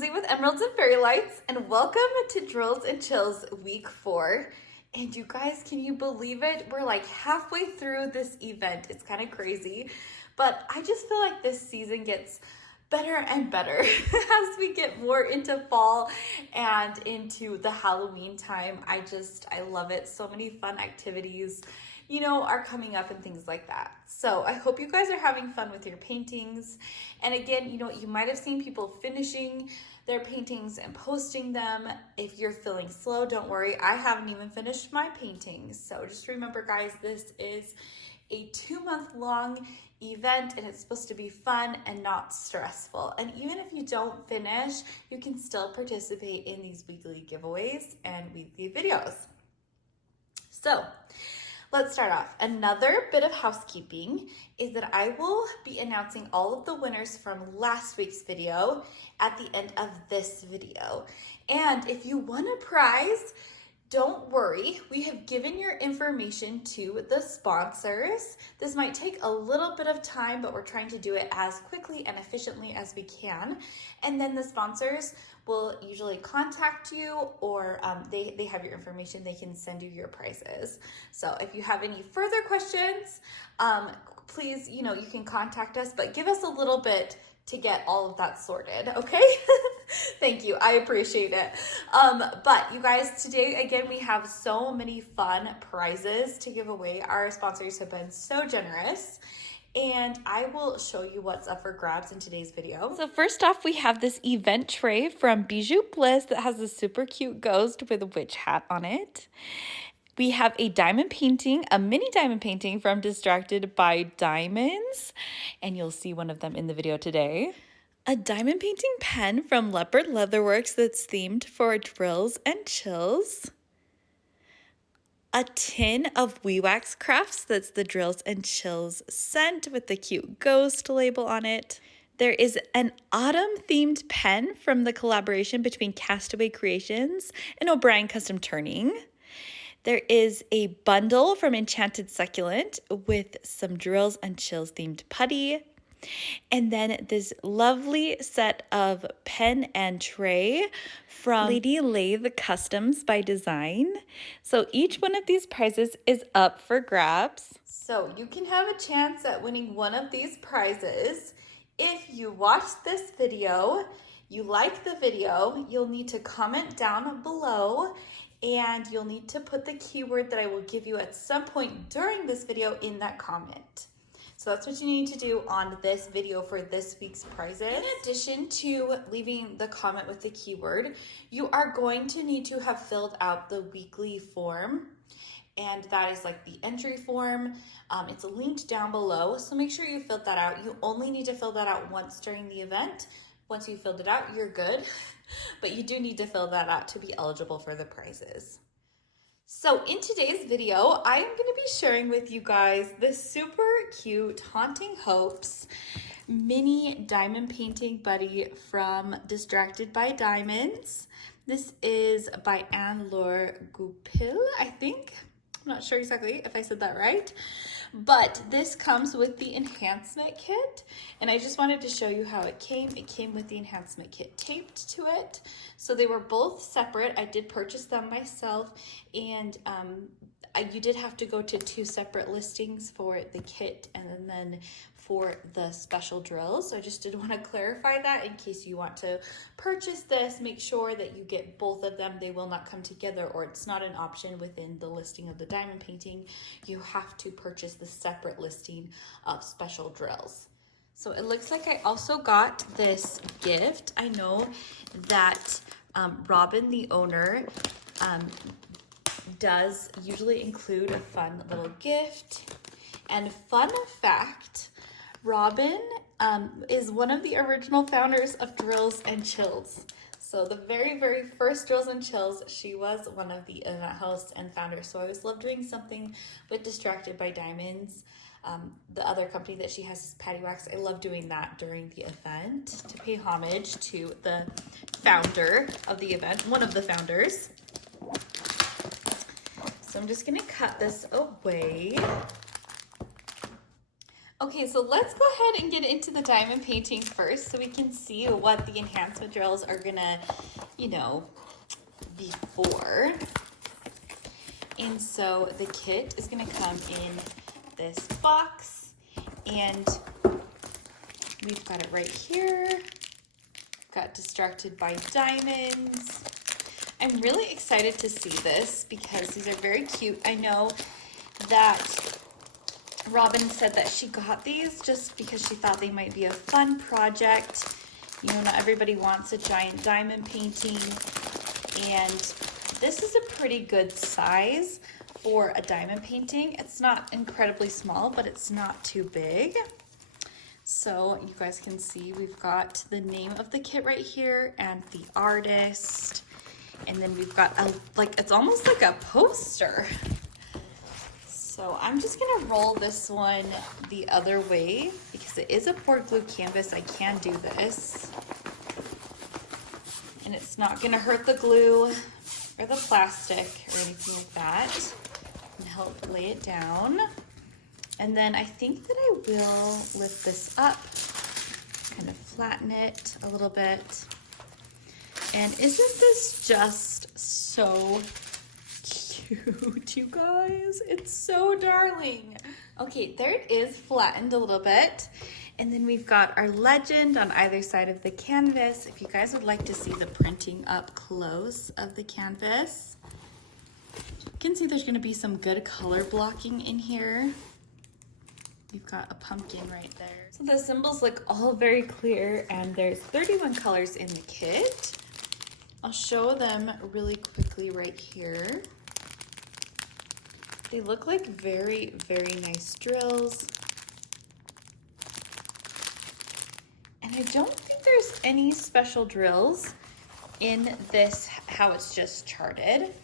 Lindsay with Emeralds and Fairy Lights, and welcome to Drills and Chills week 4. And you guys, can you believe it? We're like halfway through this event. It's kind of crazy, but I just feel like this season gets better and better as we get more into fall and into the Halloween time. I love it. So many fun activities, are coming up and things like that. So I hope you guys are having fun with your paintings. And again, you might have seen people finishing their paintings and posting them. If you're feeling slow, don't worry. I haven't even finished my paintings. So just remember, guys, this is a 2-month-long event and it's supposed to be fun and not stressful. And even if you don't finish, you can still participate in these weekly giveaways and weekly videos. So let's start off. Another bit of housekeeping is that I will be announcing all of the winners from last week's video at the end of this video. And if you won a prize, don't worry, we have given your information to the sponsors. This might take a little bit of time, but we're trying to do it as quickly and efficiently as we can. And then the sponsors will usually contact you, or they have your information. They can send you your prizes. So if you have any further questions, please, you can contact us, but give us a little bit to get all of that sorted, okay? Thank you, I appreciate it. But you guys, today, again, we have so many fun prizes to give away. Our sponsors have been so generous, and I will show you what's up for grabs in today's video. So first off, we have this event tray from Bijou Bliss that has a super cute ghost with a witch hat on it. We have a diamond painting, a mini diamond painting from Distracted by Diamonds, and you'll see one of them in the video today. A diamond painting pen from Leopard Leatherworks that's themed for drills and chills. A tin of We Wax Crafts that's the Drills and Chills scent with the cute ghost label on it. There is an autumn themed pen from the collaboration between Castaway Creations and O'Brien Custom Turning. There is a bundle from Enchanted Succulent with some Drills and Chills themed putty. And then this lovely set of pen and tray from Lady Lathe Customs by Design. So each one of these prizes is up for grabs. So you can have a chance at winning one of these prizes. If you watch this video, you like the video, you'll need to comment down below, and you'll need to put the keyword that I will give you at some point during this video in that comment. So that's what you need to do on this video for this week's prizes. In addition to leaving the comment with the keyword, you are going to need to have filled out the weekly form. And that is like the entry form. It's linked down below. So make sure you filled that out. You only need to fill that out once during the event. Once you filled it out, you're good. But you do need to fill that out to be eligible for the prizes. So in today's video, I am going to be sharing with you guys this super cute Haunting Hopes mini diamond painting buddy from Distracted by Diamonds. This is by Anne-Laure Goupil, I think. I'm not sure exactly if I said that right, but this comes with the Enhancement kit, and I just wanted to show you how it came. It came with the Enhancement kit taped to it, so they were both separate. I did purchase them myself, and you did have to go to 2 separate listings for the kit and then for the special drills. So I just did want to clarify that in case you want to purchase this. Make sure that you get both of them. They will not come together, or it's not an option within the listing of the diamond painting. You have to purchase the separate listing of special drills. So it looks like I also got this gift. I know that Robin, the owner, does usually include a fun little gift. And fun fact, Robin is one of the original founders of Drills and Chills. So the very, very first Drills and Chills, she was one of the event hosts and founders. So I always love doing something with Distracted by Diamonds. The other company that she has is Patty Wax. I love doing that during the event to pay homage to the founder of the event, one of the founders. So I'm just gonna cut this away. Okay, so let's go ahead and get into the diamond painting first so we can see what the enhancement drills are gonna, you know, be for. And so the kit is gonna come in this box, and we've got it right here. Got Distracted by Diamonds. I'm really excited to see this because these are very cute. I know that Robin said that she got these just because she thought they might be a fun project. You know, not everybody wants a giant diamond painting, and this is a pretty good size for a diamond painting. It's not incredibly small, but it's not too big. So you guys can see we've got the name of the kit right here and the artist. And then we've got it's almost like a poster. So I'm just gonna roll this one the other way because it is a poured glue canvas. I can do this. And it's not gonna hurt the glue or the plastic or anything like that. And help lay it down. And then I think that I will lift this up, kind of flatten it a little bit. And isn't this just so cute, you guys? It's so darling. Okay, there it is, flattened a little bit. And then we've got our legend on either side of the canvas. If you guys would like to see the printing up close of the canvas, you can see there's gonna be some good color blocking in here. We've got a pumpkin right there. So the symbols look all very clear, and there's 31 colors in the kit. I'll show them really quickly right here. They look like very, very nice drills. And I don't think there's any special drills in this, how it's just charted.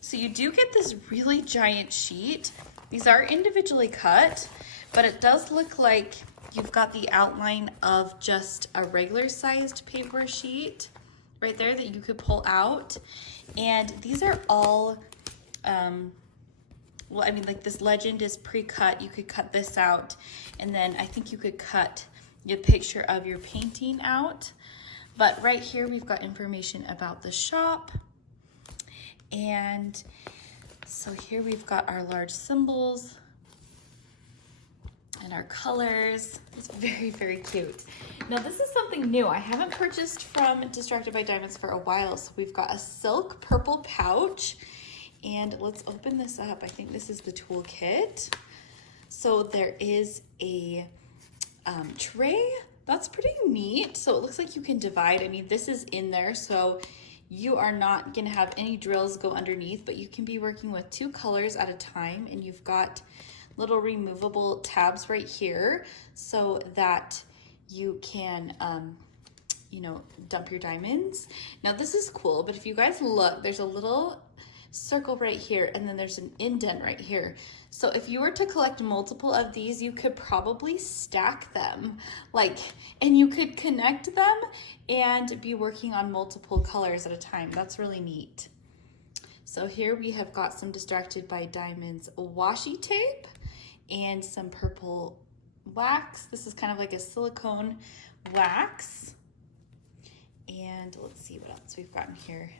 So you do get this really giant sheet. These are individually cut, but it does look like you've got the outline of just a regular sized paper sheet right there that you could pull out. And these are all, well, I mean, like this legend is pre-cut. You could cut this out, and then I think you could cut your picture of your painting out. But right here, we've got information about the shop. And so here we've got our large symbols and our colors. It's very, very cute. Now this is something new. I haven't purchased from Distracted by Diamonds for a while. So we've got a silk purple pouch, and let's open this up. I think this is the tool kit. So there is a tray. That's pretty neat. So it looks like you can divide. I mean, this is in there, so you are not gonna have any drills go underneath, but you can be working with 2 colors at a time, and you've got little removable tabs right here so that you can, you know, dump your diamonds. Now this is cool, but if you guys look, there's a little circle right here, and then there's an indent right here. So if you were to collect multiple of these, you could probably stack them, and you could connect them and be working on multiple colors at a time. That's really neat. So here we have got some Distracted by Diamonds washi tape and some purple wax. This is kind of like a silicone wax. And let's see what else we've got in here.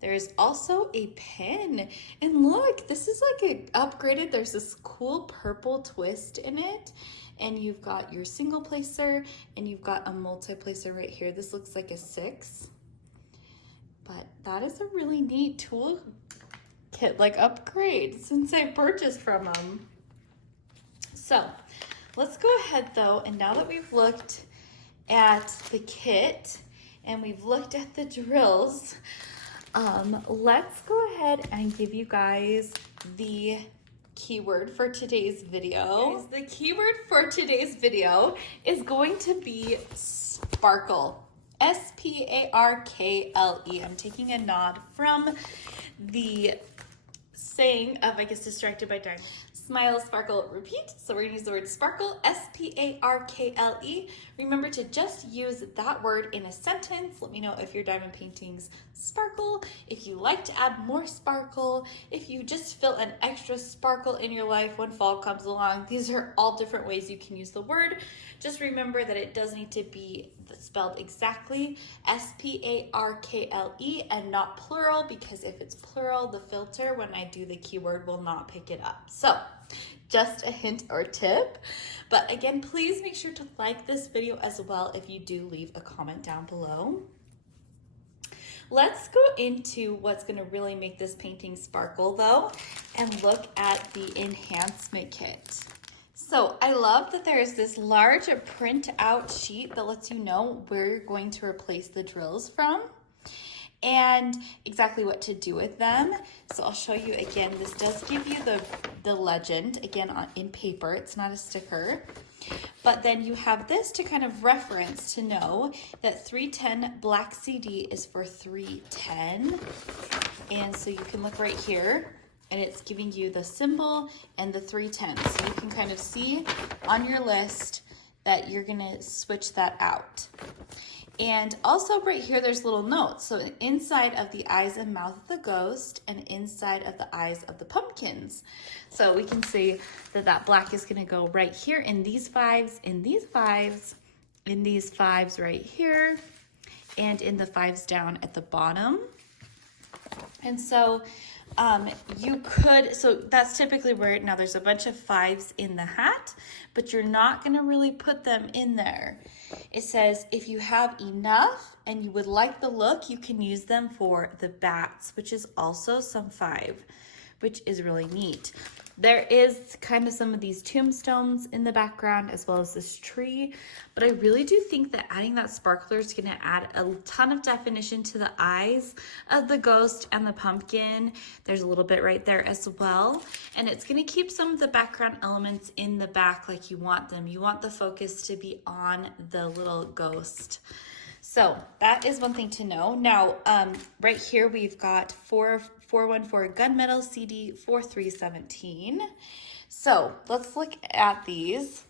There's also a pen, and look, this is like a upgraded, there's this cool purple twist in it, and you've got your single placer, and you've got a multi-placer right here. This looks like a 6, but that is a really neat tool kit, upgrade since I purchased from them. So let's go ahead though, and now that we've looked at the kit and we've looked at the drills, let's go ahead and give you guys the keyword for today's video. The keyword for today's video is going to be sparkle. S-P-A-R-K-L-E. I'm taking a nod from the saying of, I guess, distracted by diamond. Smile, sparkle, repeat. So we're gonna use the word sparkle, S-P-A-R-K-L-E. Remember to just use that word in a sentence. Let me know if your diamond paintings sparkle, if you like to add more sparkle, if you just feel an extra sparkle in your life when fall comes along. These are all different ways you can use the word. Just remember that it does need to be spelled exactly, S-P-A-R-K-L-E, and not plural, because if it's plural, the filter, when I do the keyword, will not pick it up. So just a hint or tip. But again, please make sure to like this video as well if you do leave a comment down below. Let's go into what's going to really make this painting sparkle though, and look at the enhancement kit. So I love that there is this large print out sheet that lets you know where you're going to replace the drills from and exactly what to do with them. So I'll show you again. This does give you the legend, again, in paper. It's not a sticker. But then you have this to kind of reference to know that 310 black CD is for 310. And so you can look right here, and it's giving you the symbol and the 310. So you can kind of see on your list that you're gonna switch that out. And also right here, there's little notes. So inside of the eyes and mouth of the ghost and inside of the eyes of the pumpkins. So we can see that that black is gonna go right here in these fives, in these fives, in these fives right here, and in the fives down at the bottom. And so you could, so that's typically where, now there's a bunch of fives in the hat, but you're not gonna really put them in there. It says if you have enough and you would like the look, you can use them for the bats, which is also some 5, which is really neat. There is kind of some of these tombstones in the background as well as this tree, but I really do think that adding that sparkler is gonna add a ton of definition to the eyes of the ghost and the pumpkin. There's a little bit right there as well. And it's gonna keep some of the background elements in the back like you want them. You want the focus to be on the little ghost. So that is one thing to know. Now, right here, we've got 414 gunmetal CD 4317. So let's look at these.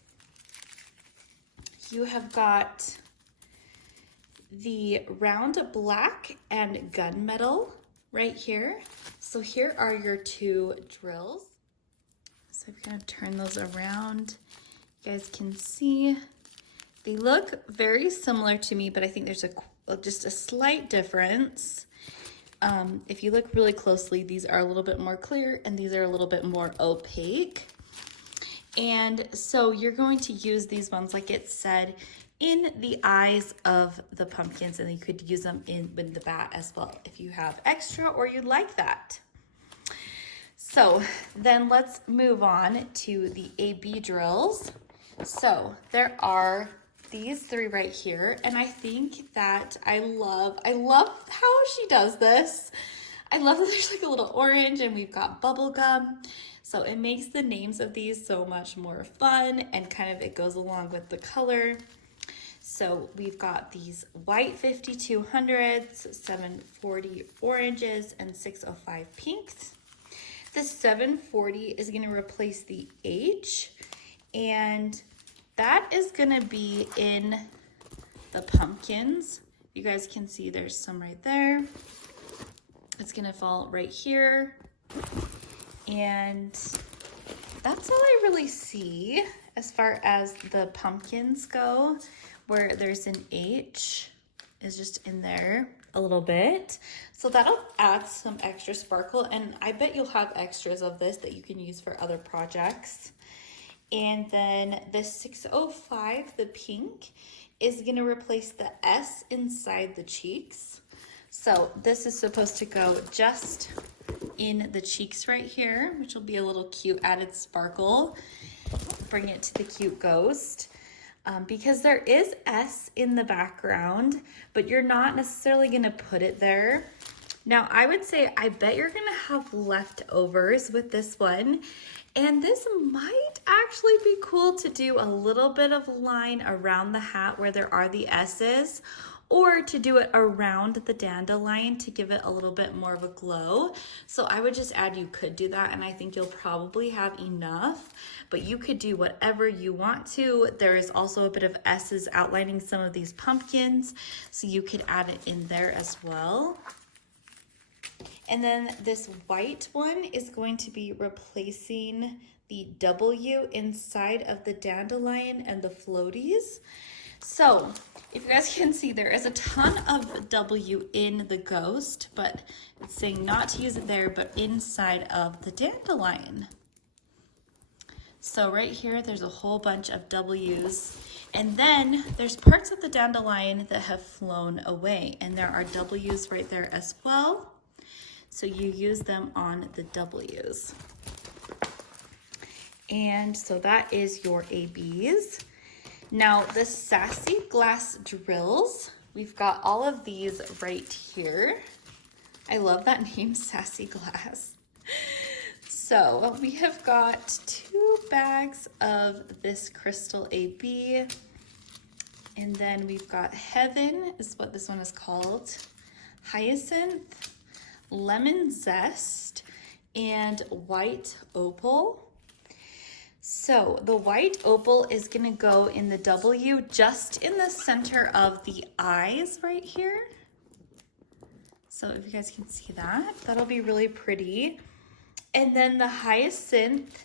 You have got the round black and gunmetal right here. So here are your 2 drills. So I'm gonna turn those around. You guys can see. They look very similar to me, but I think there's just a slight difference. If you look really closely, these are a little bit more clear and these are a little bit more opaque. And so you're going to use these ones, like it said, in the eyes of the pumpkins, and you could use them with the bat as well if you have extra or you'd like that. So then let's move on to the AB drills. So there are these 3 right here, and I think that I love how she does this. I love that there's like a little orange and we've got bubble gum. So it makes the names of these so much more fun, and kind of it goes along with the color. So we've got these white 5200s, 740 oranges, and 605 pinks. The 740 is going to replace the H, and that is gonna be in the pumpkins. You guys can see there's some right there. It's gonna fall right here. And that's all I really see as far as the pumpkins go, where there's an H is just in there a little bit. So that'll add some extra sparkle, and I bet you'll have extras of this that you can use for other projects. And then the 605, the pink, is gonna replace the S inside the cheeks. So this is supposed to go just in the cheeks right here, which will be a little cute added sparkle. Bring it to the cute ghost. Because there is S in the background, but you're not necessarily gonna put it there. Now I would say, I bet you're gonna have leftovers with this one. And this might actually be cool to do a little bit of line around the hat where there are the S's, or to do it around the dandelion to give it a little bit more of a glow. So I would just add, you could do that, and I think you'll probably have enough, but you could do whatever you want to. There is also a bit of S's outlining some of these pumpkins, so you could add it in there as well. And then this white one is going to be replacing the W inside of the dandelion and the floaties. So if you guys can see, there is a ton of W in the ghost, but it's saying not to use it there, but inside of the dandelion. So right here, there's a whole bunch of W's. And then there's parts of the dandelion that have flown away, and there are W's right there as well. So you use them on the W's. And so that is your ABs. Now the sassy glass drills, we've got all of these right here. I love that name, sassy glass. So we have got 2 bags of this crystal AB, and then we've got Heaven is what this one is called, Hyacinth, Lemon Zest, and White Opal. So the white opal is gonna go in the W just in the center of the eyes right here. So if you guys can see that, that'll be really pretty. And then the hyacinth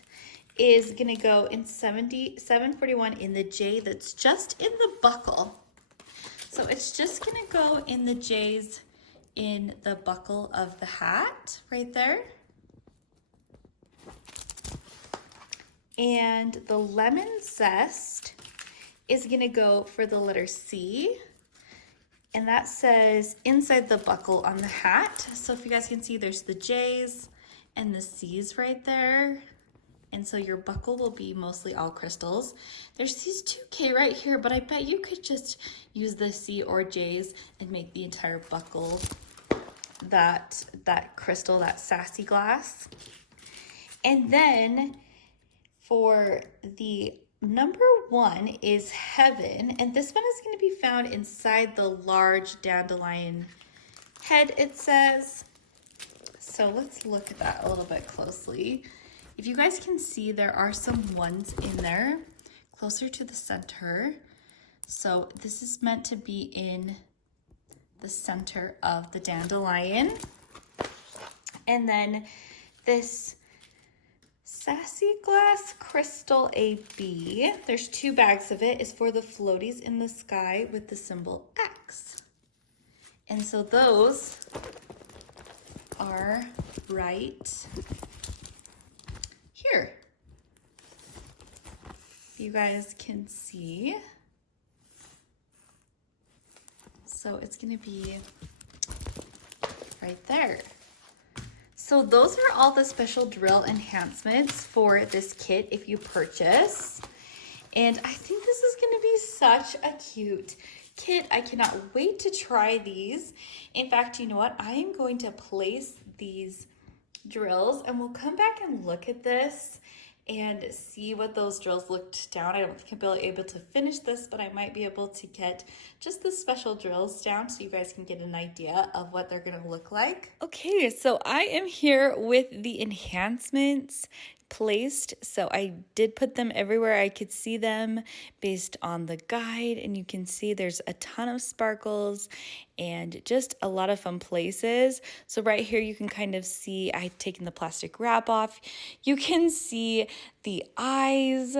is gonna go in 741 in the J that's just in the buckle. So it's just gonna go in the J's in the buckle of the hat right there. And the lemon zest is gonna go for the letter C, and that says inside the buckle on the hat. So if you guys can see, there's the J's and the C's right there. And so your buckle will be mostly all crystals. There's these 2 K right here, but I bet you could just use the C or J's and make the entire buckle that crystal, that sassy glass. And then for the number 1 is Heaven, and this one is going to be found inside the large dandelion head, it says. So let's look at that a little bit closely. If you guys can see, there are some ones in there closer to the center. So this is meant to be in the center of the dandelion. And then this Sassy Glass Crystal AB, there's 2 bags of it, is for the floaties in the sky with the symbol X. And so those are right here. You guys can see. So it's gonna be right there. So those are all the special drill enhancements for this kit if you purchase. And I think this is gonna be such a cute kit. I cannot wait to try these. In fact, you know what? I am going to place these drills and we'll come back and look at this and see what those drills looked down. I don't think I'll be able to finish this, but I might be able to get just the special drills down so you guys can get an idea of what they're gonna look like. Okay, so I am here with the enhancements placed. So I did put them everywhere I could see them based on the guide, and you can see there's a ton of sparkles and just a lot of fun places. So right here you can kind of see I've taken the plastic wrap off. You can see the eyes,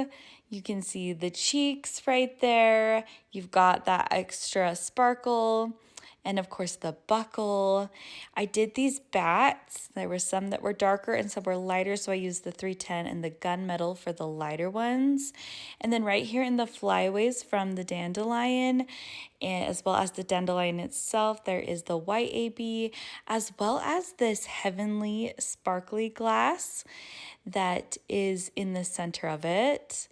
you can see the cheeks right there. You've got that extra sparkle. And of course the buckle. I did these bats. There were some that were darker and some were lighter, so I used the 310 and the gunmetal for the lighter ones. And then right here in the flyaways from the dandelion, and as well as the dandelion itself, there is the white AB, as well as this heavenly sparkly glass that is in the center of it.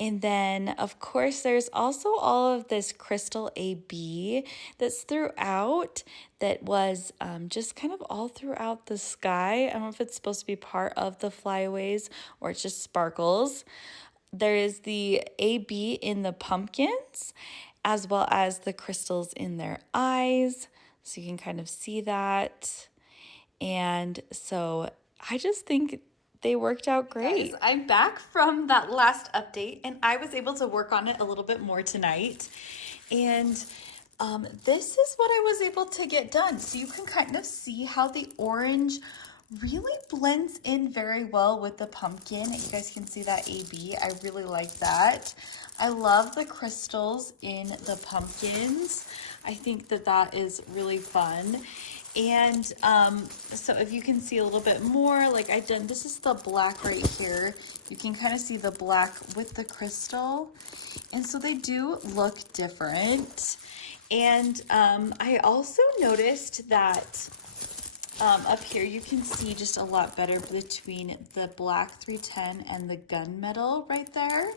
And then, of course, there's also all of this crystal AB that's throughout, that was just kind of all throughout the sky. I don't know if it's supposed to be part of the flyaways or it's just sparkles. There is the AB in the pumpkins, as well as the crystals in their eyes. So you can kind of see that. And so I just think they worked out great. Guys, I'm back from that last update and I was able to work on it a little bit more tonight. And this is what I was able to get done. So you can kind of see how the orange really blends in very well with the pumpkin. You guys can see that AB. I really like that. I love the crystals in the pumpkins. I think that that is really fun. And so if you can see a little bit more, like this is the black right here. You can kind of see the black with the crystal. And so they do look different. And I also noticed that up here you can see just a lot better between the black 310 and the gunmetal right there.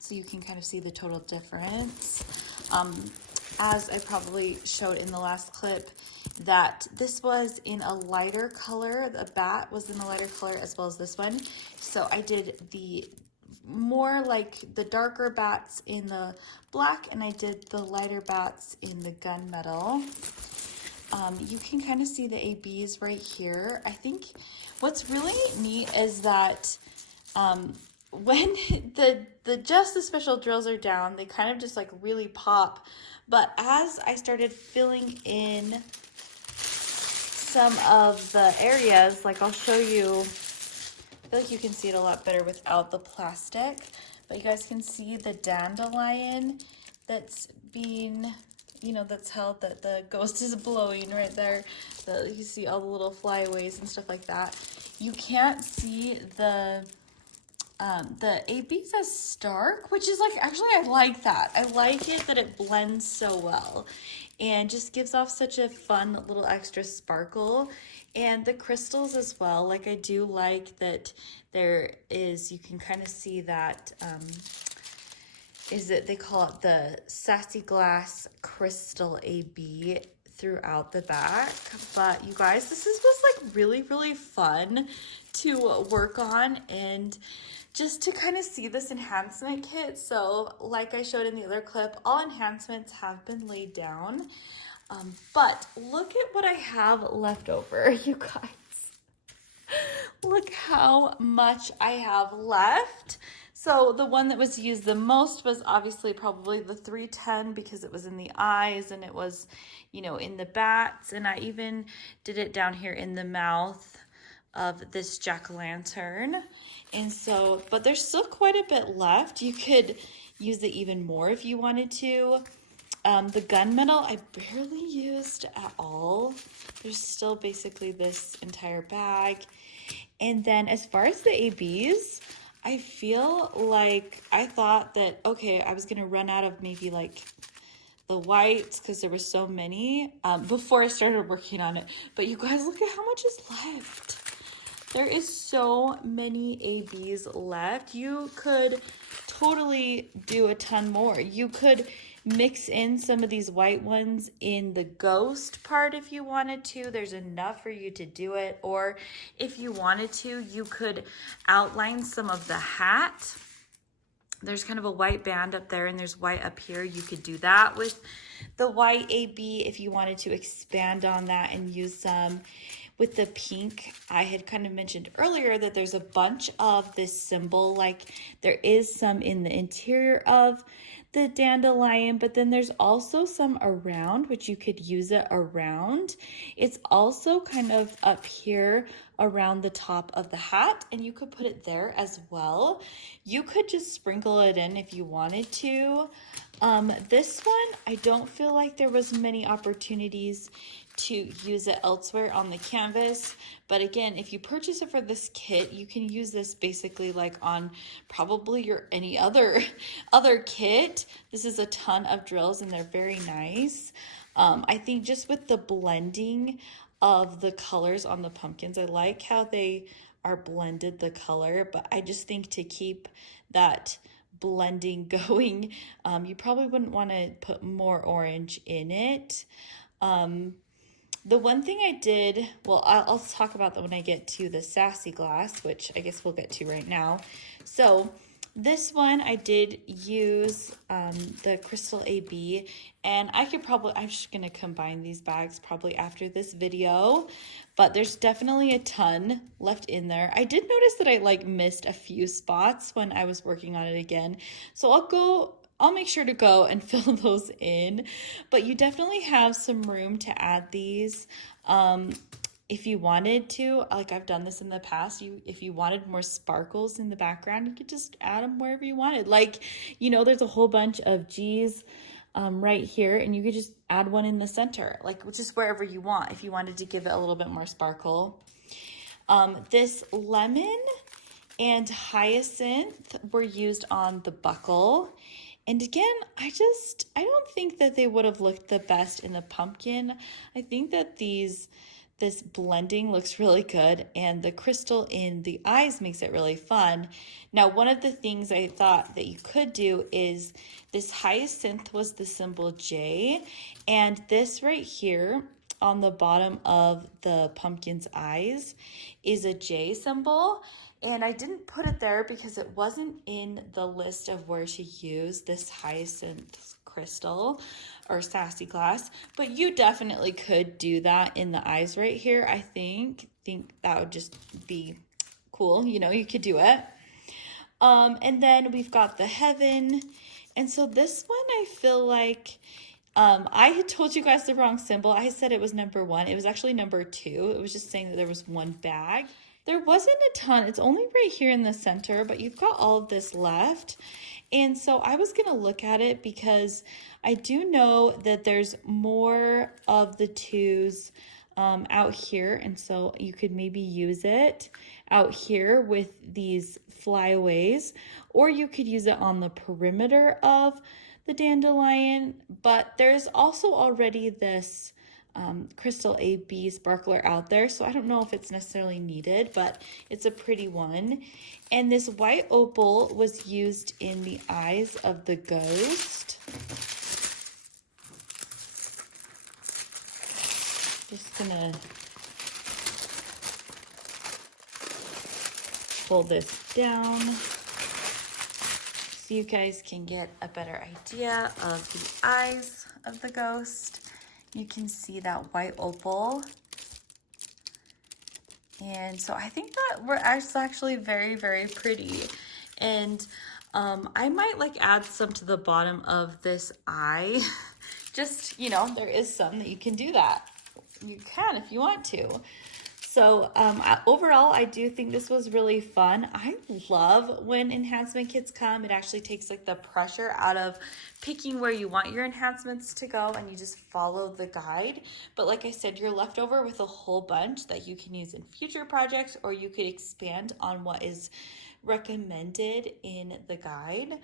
So you can kind of see the total difference. As I probably showed in the last clip, that this was in a lighter color. The bat was in a lighter color as well as this one. So I did the more like the darker bats in the black and I did the lighter bats in the gunmetal. You can kind of see the ABs right here. I think what's really neat is that when just the special drills are down, they kind of just like really pop. But as I started filling in some of the areas, like I'll show you, I feel like you can see it a lot better without the plastic, but you guys can see the dandelion that's being, that's held, that the ghost is blowing right there. You see all the little flyaways and stuff like that. You can't see the ABs as stark, which is like, actually I like that. I like it that it blends so well and just gives off such a fun little extra sparkle. And the crystals as well, like I do like that there is, you can kind of see that, they call it the Sassy Glass Crystal AB throughout the back. But you guys, was like really, really fun to work on and just to kind of see this enhancement kit. So like I showed in the other clip, all enhancements have been laid down. But look at what I have left over, you guys. Look how much I have left. So the one that was used the most was obviously probably the 310 because it was in the eyes and it was, in the bats. And I even did it down here in the mouth of this jack-o'-lantern. And so, but there's still quite a bit left. You could use it even more if you wanted to. The gunmetal I barely used at all. There's still basically this entire bag. And then as far as the ABs, I feel like I thought that, okay, I was going to run out of maybe like the whites because there were so many before I started working on it. But you guys, look at how much is left. There is so many ABs left. You could totally do a ton more. You could mix in some of these white ones in the ghost part if you wanted to. There's enough for you to do it. Or if you wanted to, you could outline some of the hat. There's kind of a white band up there and there's white up here. You could do that with the white AB if you wanted to expand on that and use some. With the pink, I had kind of mentioned earlier that there's a bunch of this symbol, like there is some in the interior of the dandelion, but then there's also some around, which you could use it around. It's also kind of up here around the top of the hat, and you could put it there as well. You could just sprinkle it in if you wanted to. This one, I don't feel like there was many opportunities to use it elsewhere on the canvas. But again, if you purchase it for this kit, you can use this basically like on probably your any other kit. This is a ton of drills and they're very nice. I think just with the blending of the colors on the pumpkins, I like how they are blended the color, but I just think to keep that blending going, you probably wouldn't want to put more orange in it. The one thing I did, well, I'll talk about that when I get to the sassy glass, which I guess we'll get to right now. So This one I did use the Crystal AB, and I'm just gonna combine these bags probably after this video, but there's definitely a ton left in there. I did notice that I like missed a few spots when I was working on it again, so I'll make sure to go and fill those in, but you definitely have some room to add these. If you wanted to, like I've done this in the past, if you wanted more sparkles in the background, you could just add them wherever you wanted. Like, you know, there's a whole bunch of G's right here, and you could just add one in the center, like just wherever you want, if you wanted to give it a little bit more sparkle. This lemon and hyacinth were used on the buckle. And again, I don't think that they would have looked the best in the pumpkin. I think that this blending looks really good, and the crystal in the eyes makes it really fun. Now, one of the things I thought that you could do is this hyacinth was the symbol J, and this right here on the bottom of the pumpkin's eyes is a J symbol. And I didn't put it there because it wasn't in the list of where to use this hyacinth crystal or sassy glass, but you definitely could do that in the eyes right here. I think that would just be cool. You know, you could do it. And then we've got the heaven. And so this one, I feel like I had told you guys the wrong symbol. I said it was number 1. It was actually number 2. It was just saying that there was one bag. There wasn't a ton. It's only right here in the center, but you've got all of this left. And so I was going to look at it because I do know that there's more of the 2s out here. And so you could maybe use it out here with these flyaways, or you could use it on the perimeter of the dandelion. But there's also already this Crystal AB sparkler out there, so I don't know if it's necessarily needed, but it's a pretty one. And this white opal was used in the eyes of the ghost. Just gonna pull this down so you guys can get a better idea of the eyes of the ghost. You can see that white opal. And so I think that it's actually very, very pretty. And I might like add some to the bottom of this eye. Just, you know, there is some that you can do that. You can if you want to. So overall, I do think this was really fun. I love when enhancement kits come. It actually takes like the pressure out of picking where you want your enhancements to go, and you just follow the guide. But like I said, you're left over with a whole bunch that you can use in future projects, or you could expand on what is recommended in the guide.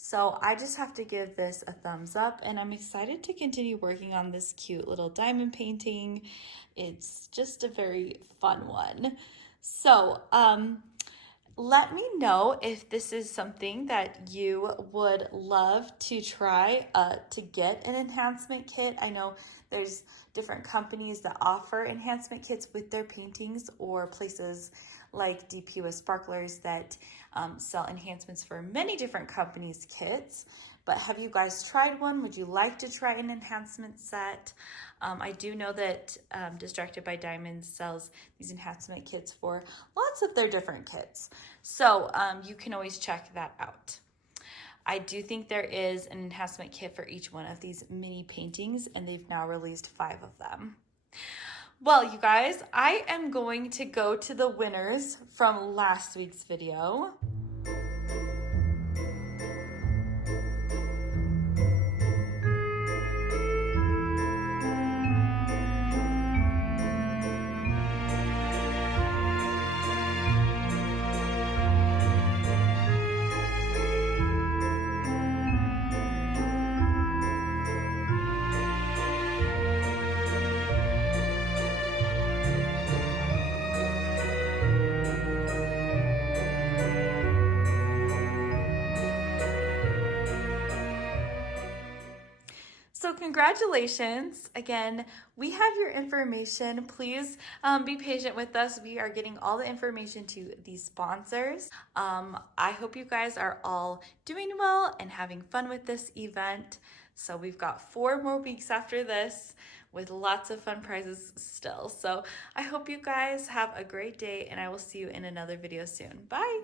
So I just have to give this a thumbs up, and I'm excited to continue working on this cute little diamond painting. It's just a very fun one. So let me know if this is something that you would love to try to get an enhancement kit. I know there's different companies that offer enhancement kits with their paintings, or places like DP with Sparklers that sell enhancements for many different companies' kits. But have you guys tried one? Would you like to try an enhancement set? I do know that Distracted by Diamonds sells these enhancement kits for lots of their different kits. So you can always check that out. I do think there is an enhancement kit for each one of these mini paintings, and they've now released 5 of them. Well, you guys, I am going to go to the winners from last week's video. congratulations. Again, we have your information. Please be patient with us. We are getting all the information to these sponsors. I hope you guys are all doing well and having fun with this event. So we've got 4 more weeks after this with lots of fun prizes still. So I hope you guys have a great day, and I will see you in another video soon. Bye.